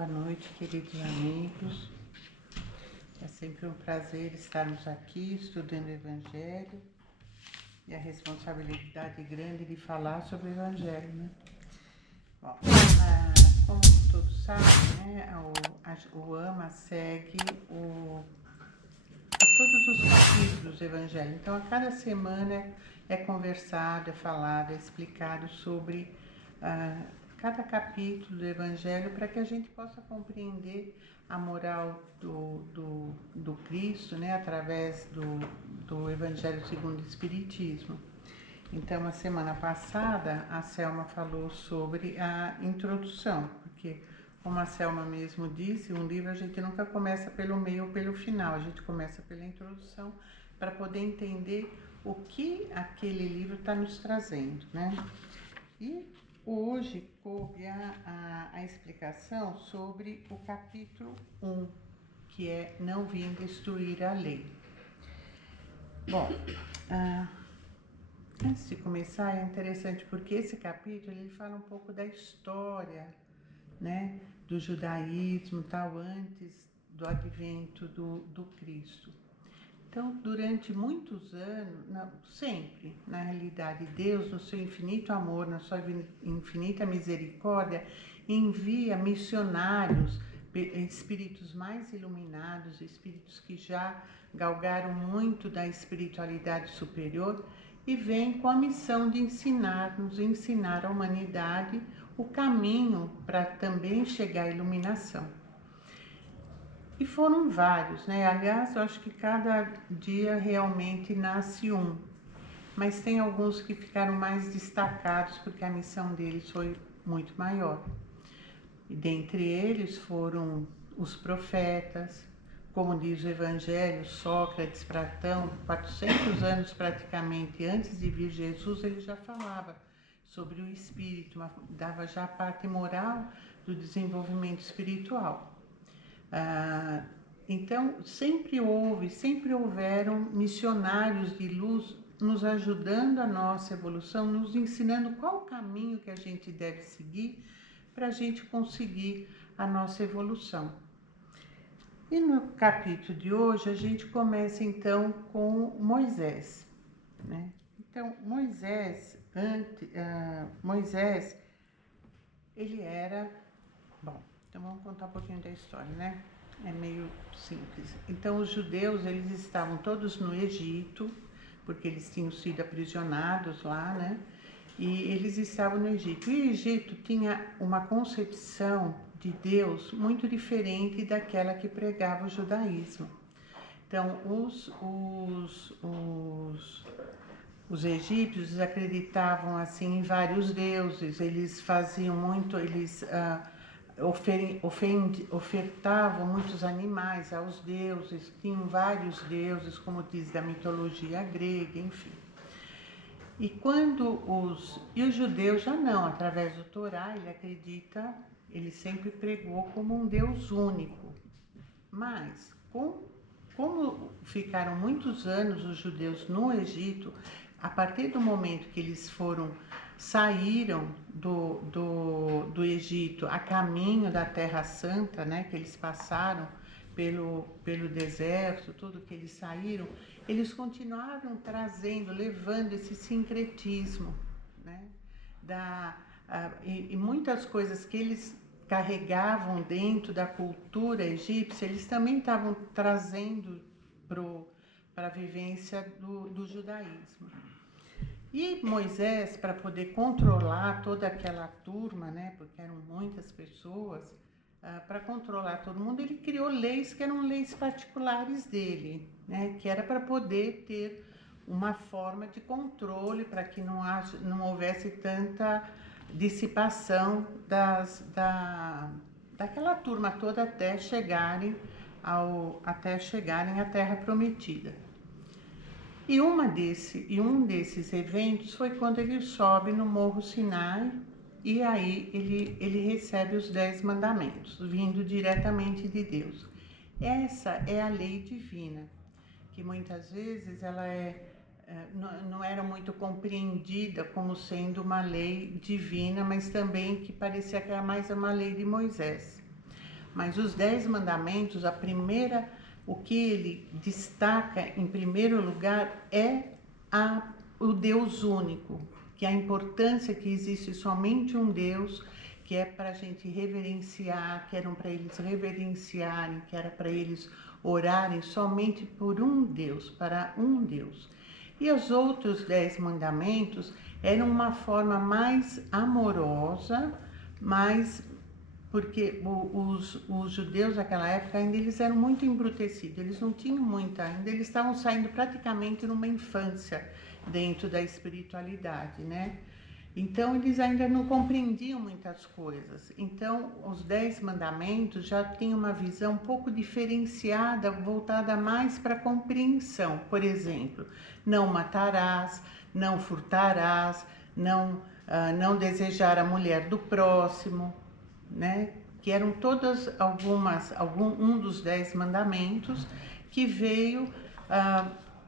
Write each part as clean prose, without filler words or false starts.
Boa noite, queridos amigos. É sempre um prazer estarmos aqui estudando o Evangelho e a responsabilidade grande de falar sobre o Evangelho, né? Bom, como todos sabem, né, o AMA segue todos os capítulos do Evangelho. Então, a cada semana é conversado, é falado, é explicado sobre cada capítulo do Evangelho para que a gente possa compreender a moral do Cristo, né, através do Evangelho segundo o Espiritismo. Então, a semana passada, a Selma falou sobre a introdução, porque, como a Selma mesmo disse, um livro a gente nunca começa pelo meio ou pelo final, a gente começa pela introdução para poder entender o que aquele livro está nos trazendo, né? E hoje coube a explicação sobre o capítulo 1, que é Não Vim Destruir a Lei. Bom, antes de começar, é interessante porque esse capítulo ele fala um pouco da história, né, do judaísmo, tal, antes do advento do Cristo. Então, durante muitos anos, sempre, na realidade, Deus, no seu infinito amor, na sua infinita misericórdia, envia missionários, espíritos mais iluminados, espíritos que já galgaram muito da espiritualidade superior e vem com a missão de ensinar à humanidade o caminho para também chegar à iluminação. E foram vários, né? Aliás, eu acho que cada dia realmente nasce um, mas tem alguns que ficaram mais destacados porque a missão deles foi muito maior. E dentre eles foram os profetas, como diz o Evangelho, Sócrates, Platão, 400 anos praticamente antes de vir Jesus, ele já falava sobre o espírito, dava já a parte moral do desenvolvimento espiritual. Então, sempre houveram missionários de luz nos ajudando a nossa evolução, nos ensinando qual o caminho que a gente deve seguir para a gente conseguir a nossa evolução. E no capítulo de hoje a gente começa então com Moisés, né? Então, Moisés, ele era... Bom, então vamos contar um pouquinho da história, né? É meio simples. Então, os judeus, eles estavam todos no Egito, porque eles tinham sido aprisionados lá, né? E eles estavam no Egito. E o Egito tinha uma concepção de Deus muito diferente daquela que pregava o judaísmo. Então, os egípcios acreditavam assim em vários deuses, eles faziam muito, eles ofertavam muitos animais aos deuses, tinham vários deuses, como diz da mitologia grega, enfim. E os judeus já não, através do Torá, ele sempre pregou como um Deus único. Mas, como ficaram muitos anos os judeus no Egito, a partir do momento que eles saíram do Egito a caminho da Terra Santa, né, que eles passaram pelo deserto, tudo que eles saíram, eles continuaram levando esse sincretismo, né, e muitas coisas que eles carregavam dentro da cultura egípcia, eles também estavam trazendo para a vivência do judaísmo. E Moisés, para poder controlar toda aquela turma, né, porque eram muitas pessoas, para controlar todo mundo, ele criou leis que eram leis particulares dele, né, que era para poder ter uma forma de controle, para que não houvesse tanta dissipação daquela turma toda até chegarem à Terra Prometida. E um desses eventos foi quando ele sobe no Morro Sinai e aí ele recebe os 10 mandamentos, vindo diretamente de Deus. Essa é a lei divina, que muitas vezes ela não era muito compreendida como sendo uma lei divina, mas também que parecia que era mais uma lei de Moisés. Mas os 10 mandamentos, o que ele destaca em primeiro lugar é o Deus único, que a importância que existe somente um Deus, que é para a gente reverenciar, que eram para eles reverenciarem, que era para eles orarem somente por um Deus, para um Deus. E os outros 10 mandamentos eram uma forma mais amorosa, porque os judeus daquela época ainda eles eram muito embrutecidos, eles não tinham ainda eles estavam saindo praticamente numa infância dentro da espiritualidade, né? Então eles ainda não compreendiam muitas coisas. Então os 10 mandamentos já tinham uma visão um pouco diferenciada, voltada mais para a compreensão. Por exemplo, não matarás, não furtarás, não desejar a mulher do próximo, né? Que eram todas um dos 10 mandamentos que veio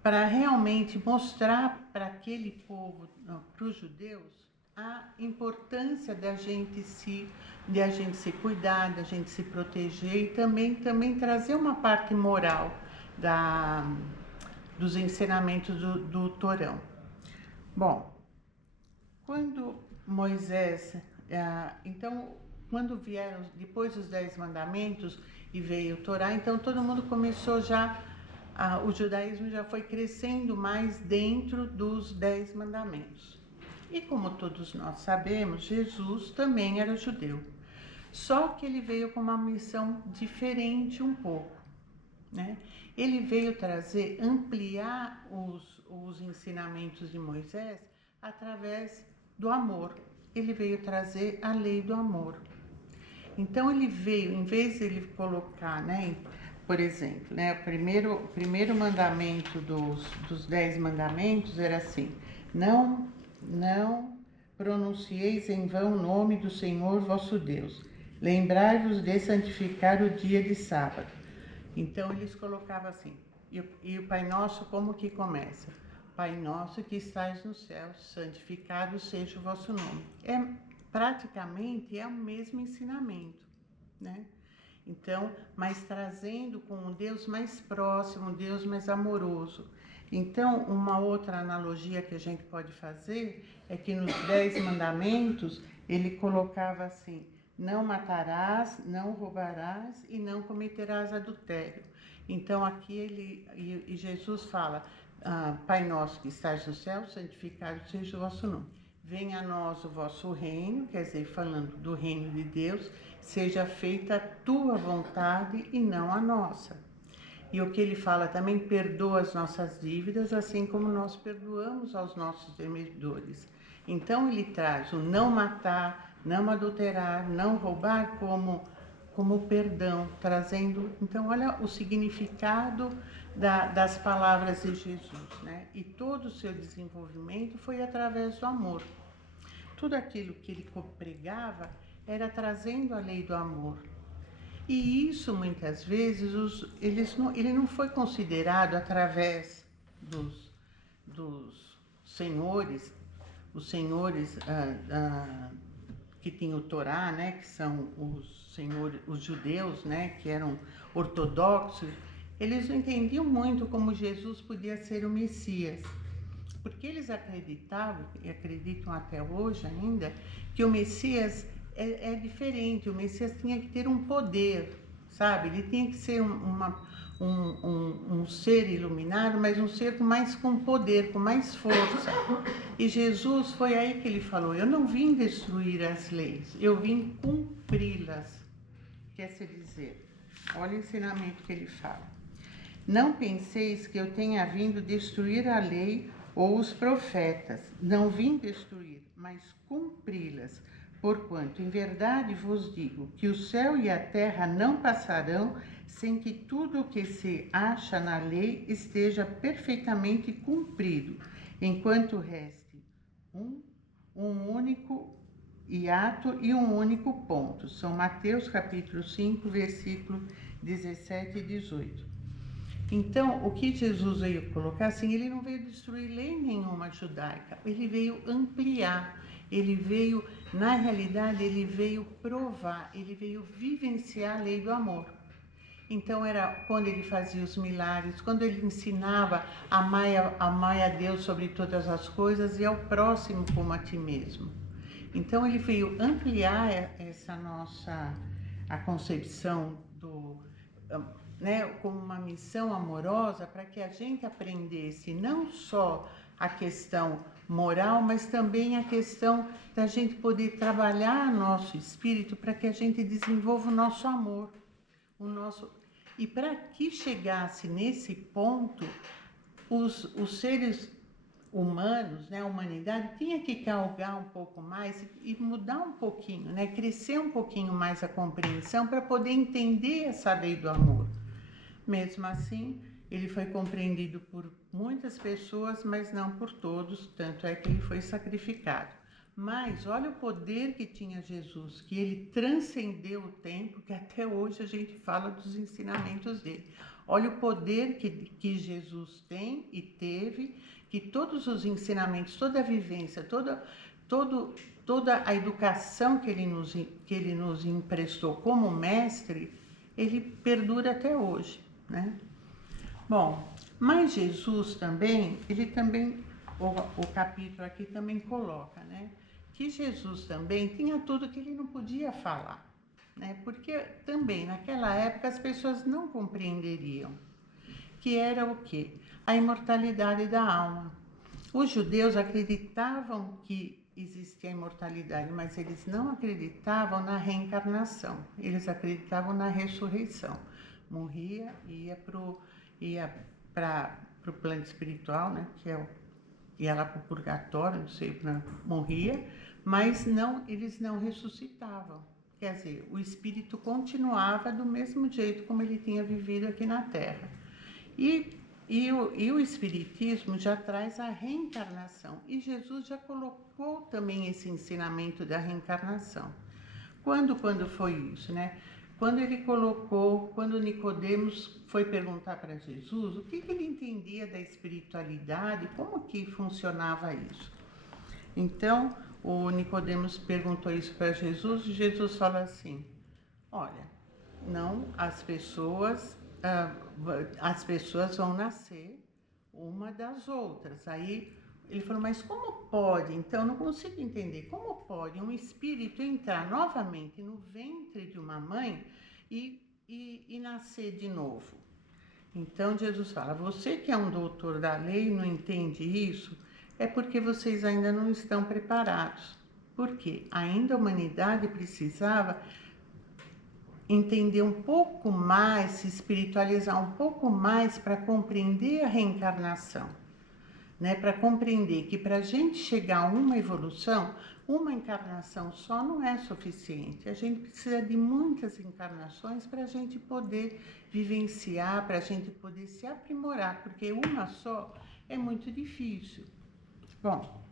para realmente mostrar para aquele povo, para os judeus, a importância de a gente se cuidar, de a gente se proteger e também trazer uma parte moral dos ensinamentos do Torão. Bom, quando Moisés, então, quando vieram depois dos 10 mandamentos e veio o Torá, então todo mundo começou o judaísmo já foi crescendo mais dentro dos 10 mandamentos. E como todos nós sabemos, Jesus também era judeu. Só que ele veio com uma missão diferente um pouco, né? Ele veio ampliar os ensinamentos de Moisés através do amor. Ele veio trazer a lei do amor. Então ele veio, em vez de ele colocar, né, por exemplo, né, o primeiro mandamento dos 10 mandamentos era assim: não pronuncieis em vão o nome do Senhor vosso Deus. Lembrai-vos de santificar o dia de sábado. Então eles colocavam assim, e o Pai Nosso como que começa? Pai Nosso que estais no céu, santificado seja o vosso nome. Praticamente é o mesmo ensinamento, né? Então, mas trazendo com um Deus mais próximo, um Deus mais amoroso. Então, uma outra analogia que a gente pode fazer é que nos 10 mandamentos ele colocava assim: não matarás, não roubarás e não cometerás adultério. Então aqui Jesus fala: Pai nosso que estás no céu, santificado seja o vosso nome. Venha a nós o vosso reino, quer dizer, falando do reino de Deus, seja feita a tua vontade e não a nossa. E o que ele fala também: perdoa as nossas dívidas, assim como nós perdoamos aos nossos devedores. Então ele traz o não matar, não adulterar, não roubar como perdão, trazendo. Então olha o significado das palavras de Jesus, né? E todo o seu desenvolvimento foi através do amor. Tudo aquilo que ele pregava era trazendo a lei do amor. E isso, muitas vezes, ele não foi considerado através dos senhores, os senhores que tinham o Torá, né, que são os judeus, né, que eram ortodoxos. Eles não entendiam muito como Jesus podia ser o Messias, porque eles acreditavam, e acreditam até hoje ainda, que o Messias é diferente. O Messias tinha que ter um poder, sabe? Ele tinha que ser um ser iluminado, mas um ser com poder, com mais força. E Jesus, foi aí que ele falou: eu não vim destruir as leis, eu vim cumpri-las. Quer dizer, olha o ensinamento que ele fala: não penseis que eu tenha vindo destruir a lei ou os profetas. Não vim destruir, mas cumpri-las. Porquanto, em verdade vos digo, que o céu e a terra não passarão sem que tudo o que se acha na lei esteja perfeitamente cumprido, enquanto reste um único hiato e um único ponto. São Mateus capítulo 5, versículo 17 e 18. Então, o que Jesus veio colocar, assim, ele não veio destruir lei nenhuma judaica, ele veio ampliar. Ele veio, na realidade, ele veio provar, ele veio vivenciar a lei do amor. Então era quando ele fazia os milagres, quando ele ensinava a amar a Deus sobre todas as coisas e ao próximo como a ti mesmo. Então ele veio ampliar essa a concepção como uma missão amorosa, para que a gente aprendesse não só a questão moral, mas também a questão da gente poder trabalhar nosso espírito para que a gente desenvolva o nosso amor, e para que chegasse nesse ponto, os seres humanos, a humanidade tinha que galgar um pouco mais e mudar um pouquinho, crescer um pouquinho mais a compreensão para poder entender essa lei do amor. Mesmo assim, ele foi compreendido por muitas pessoas, mas não por todos, tanto é que ele foi sacrificado. Mas olha o poder que tinha Jesus, que ele transcendeu o tempo, que até hoje a gente fala dos ensinamentos dele. Olha o poder que Jesus tem e teve, que todos os ensinamentos, toda a vivência, toda a educação que ele nos emprestou como mestre, ele perdura até hoje, Bom, mas Jesus também, o capítulo aqui também coloca, que Jesus também tinha tudo que ele não podia falar, porque também naquela época as pessoas não compreenderiam, que era o quê? A imortalidade da alma. Os judeus acreditavam que existia a imortalidade, mas eles não acreditavam na reencarnação, eles acreditavam na ressurreição. Morria e ia para o plano espiritual, ia lá para o purgatório, não sei, morria, mas eles não ressuscitavam. Quer dizer, o espírito continuava do mesmo jeito como ele tinha vivido aqui na Terra. E o espiritismo já traz a reencarnação, e Jesus já colocou também esse ensinamento da reencarnação. Quando foi isso, Quando Nicodemos foi perguntar para Jesus o que ele entendia da espiritualidade, como que funcionava isso. Então, o Nicodemos perguntou isso para Jesus e Jesus fala assim: olha, não, as pessoas vão nascer uma das outras. Aí ele falou, mas como pode? Então, eu não consigo entender. Como pode um espírito entrar novamente no ventre de uma mãe e nascer de novo? Então, Jesus fala, você que é um doutor da lei e não entende isso, é porque vocês ainda não estão preparados. Porque ainda a humanidade precisava entender um pouco mais, se espiritualizar um pouco mais para compreender a reencarnação. Para compreender que para a gente chegar a uma evolução, uma encarnação só não é suficiente. A gente precisa de muitas encarnações para a gente poder vivenciar, para a gente poder se aprimorar, porque uma só é muito difícil. Bom,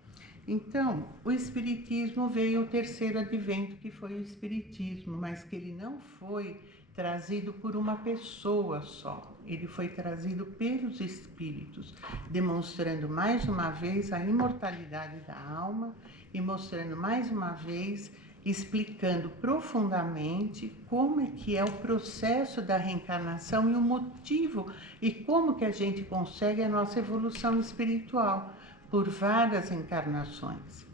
então, o Espiritismo veio o terceiro advento, que foi o Espiritismo, mas que ele não foi trazido por uma pessoa só. Ele foi trazido pelos espíritos, demonstrando mais uma vez a imortalidade da alma e mostrando mais uma vez, explicando profundamente como é que é o processo da reencarnação e o motivo e como que a gente consegue a nossa evolução espiritual por várias encarnações,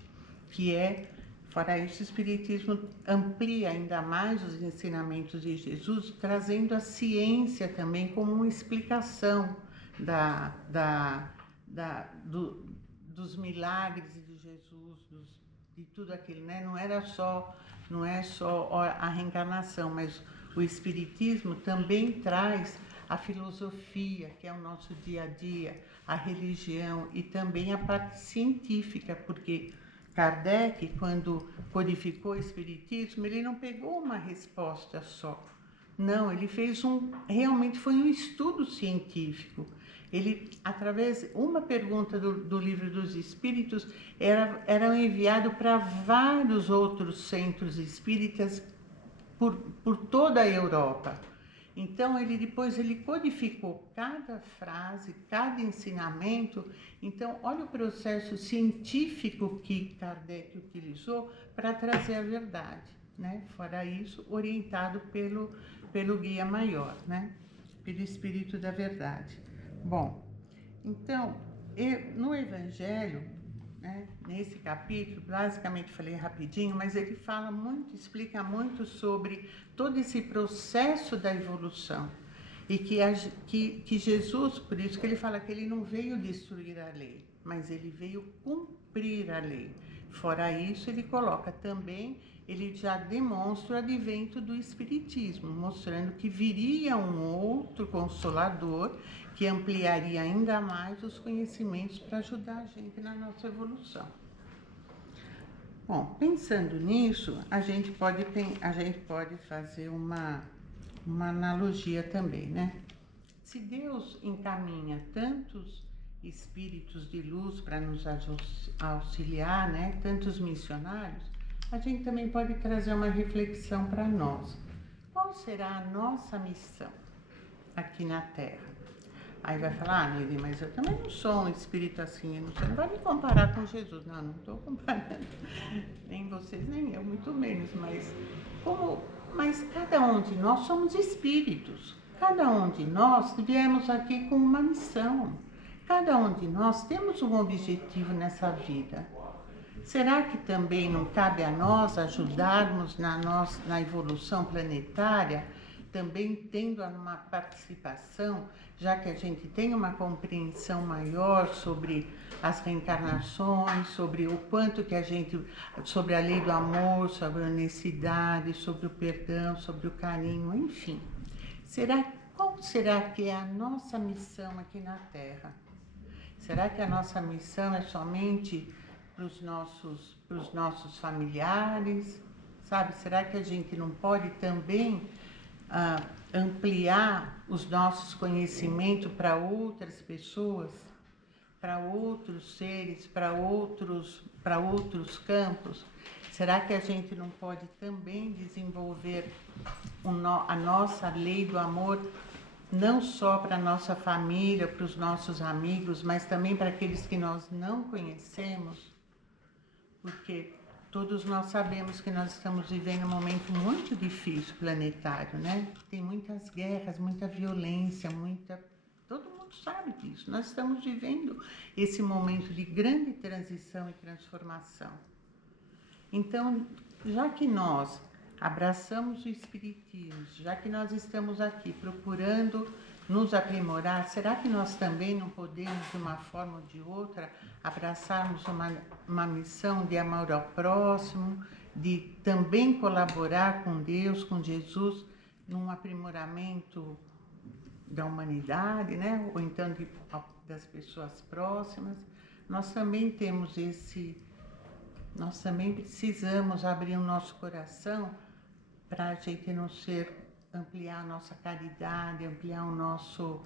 fora isso, o Espiritismo amplia ainda mais os ensinamentos de Jesus, trazendo a ciência também como uma explicação dos milagres de Jesus, de tudo aquilo, Não é só a reencarnação, mas o Espiritismo também traz a filosofia, que é o nosso dia a dia, a religião e também a parte científica, porque Kardec, quando codificou o Espiritismo, ele não pegou uma resposta só. Não, ele fez realmente foi um estudo científico. Ele, através, uma pergunta do Livro dos Espíritos era enviado para vários outros centros espíritas por toda a Europa. Então, depois ele codificou cada frase, cada ensinamento. Então, olha o processo científico que Kardec utilizou para trazer a verdade, né? Fora isso, orientado pelo guia maior, né? Pelo Espírito da Verdade. Bom, então, no Evangelho, né, nesse capítulo, basicamente falei rapidinho, mas ele fala muito, explica muito sobre todo esse processo da evolução. E que Jesus, por isso que ele fala que ele não veio destruir a lei, mas ele veio cumprir a lei. Fora isso, ele coloca também, ele já demonstra o advento do Espiritismo, mostrando que viria um outro Consolador que ampliaria ainda mais os conhecimentos para ajudar a gente na nossa evolução. Bom, pensando nisso, a gente pode fazer uma analogia também, né? Se Deus encaminha tantos espíritos de luz para nos auxiliar, né? Tantos missionários, a gente também pode trazer uma reflexão para nós. Qual será a nossa missão aqui na Terra? Aí vai falar, Neide, mas eu também não sou um espírito assim, você não vai me comparar com Jesus. Não estou comparando, nem vocês, nem eu, muito menos, mas cada um de nós somos espíritos, cada um de nós viemos aqui com uma missão, cada um de nós temos um objetivo nessa vida. Será que também não cabe a nós ajudarmos na evolução planetária, também tendo uma participação, já que a gente tem uma compreensão maior sobre as reencarnações, sobre o quanto que sobre a lei do amor, sobre a honestidade, sobre o perdão, sobre o carinho, enfim. Qual será que é a nossa missão aqui na Terra? Será que a nossa missão é somente para os nossos familiares, sabe? Será que a gente não pode também ampliar os nossos conhecimentos para outras pessoas, para outros seres, para outros campos? Será que a gente não pode também desenvolver a nossa lei do amor, não só para a nossa família, para os nossos amigos, mas também para aqueles que nós não conhecemos? Porque todos nós sabemos que nós estamos vivendo um momento muito difícil planetário, né? Tem muitas guerras, muita violência, todo mundo sabe disso. Nós estamos vivendo esse momento de grande transição e transformação. Então, já que nós abraçamos o Espiritismo, já que nós estamos aqui procurando nos aprimorar, será que nós também não podemos, de uma forma ou de outra, abraçarmos uma missão de amor ao próximo, de também colaborar com Deus, com Jesus, num aprimoramento da humanidade, né? Ou então das pessoas próximas? Nós também precisamos abrir o nosso coração para a gente ampliar a nossa caridade, ampliar o nosso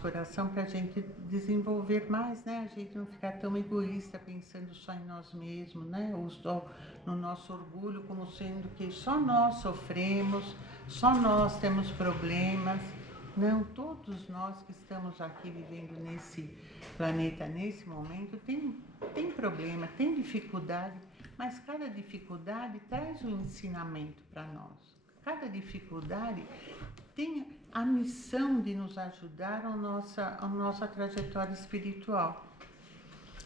coração, para a gente desenvolver mais, né? A gente não ficar tão egoísta, pensando só em nós mesmos, né? Ou só no nosso orgulho, como sendo que só nós sofremos, só nós temos problemas. Não, todos nós que estamos aqui vivendo nesse planeta, nesse momento, tem problema, tem dificuldade, mas cada dificuldade traz um ensinamento para nós. Cada dificuldade tem a missão de nos ajudar a nossa trajetória espiritual.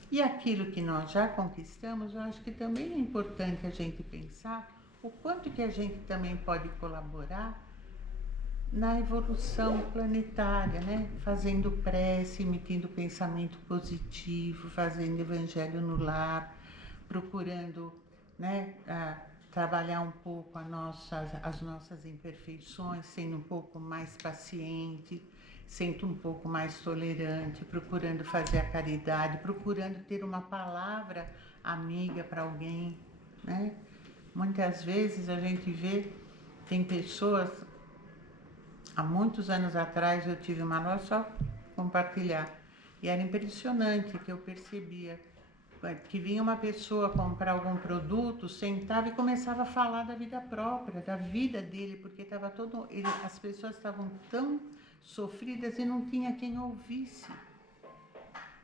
E aquilo que nós já conquistamos, eu acho que também é importante a gente pensar o quanto que a gente também pode colaborar na evolução planetária, né? Fazendo prece, emitindo pensamento positivo, fazendo evangelho no lar, procurando, né, trabalhar um pouco as nossas imperfeições, sendo um pouco mais paciente, sendo um pouco mais tolerante, procurando fazer a caridade, procurando ter uma palavra amiga para alguém, né? Muitas vezes a gente vê, tem pessoas, há muitos anos atrás eu tive uma loja, só compartilhar, e era impressionante que eu percebia que vinha uma pessoa comprar algum produto, sentava e começava a falar da vida própria, da vida dele, porque estava as pessoas estavam tão sofridas e não tinha quem ouvisse.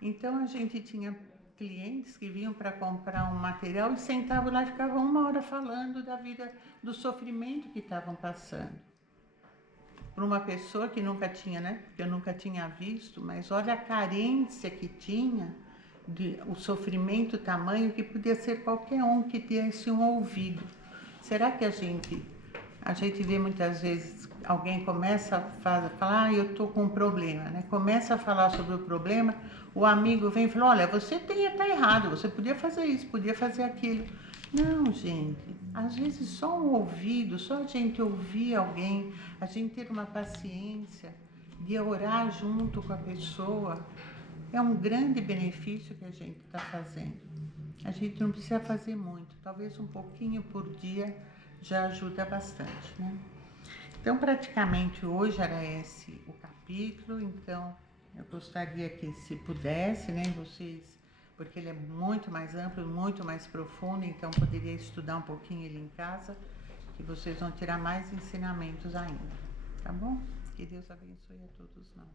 Então a gente tinha clientes que vinham para comprar um material e sentavam lá e ficavam 1 hora falando da vida, do sofrimento que estavam passando. Para uma pessoa que nunca tinha, né? Que eu nunca tinha visto, mas olha a carência que tinha, o sofrimento tamanho que podia ser qualquer um que desse um ouvido. Será que a gente vê muitas vezes alguém começa a falar, eu estou com um problema, né? Começa a falar sobre o problema, o amigo vem e fala, olha, você está errado, você podia fazer isso, podia fazer aquilo. Não, gente, às vezes só um ouvido, só a gente ouvir alguém, a gente ter uma paciência de orar junto com a pessoa, é um grande benefício que a gente está fazendo. A gente não precisa fazer muito, talvez um pouquinho por dia já ajuda bastante, né? Então, praticamente hoje era esse o capítulo, então eu gostaria que, se pudesse, né, vocês, porque ele é muito mais amplo, muito mais profundo, então poderia estudar um pouquinho ele em casa, que vocês vão tirar mais ensinamentos ainda, tá bom? Que Deus abençoe a todos nós.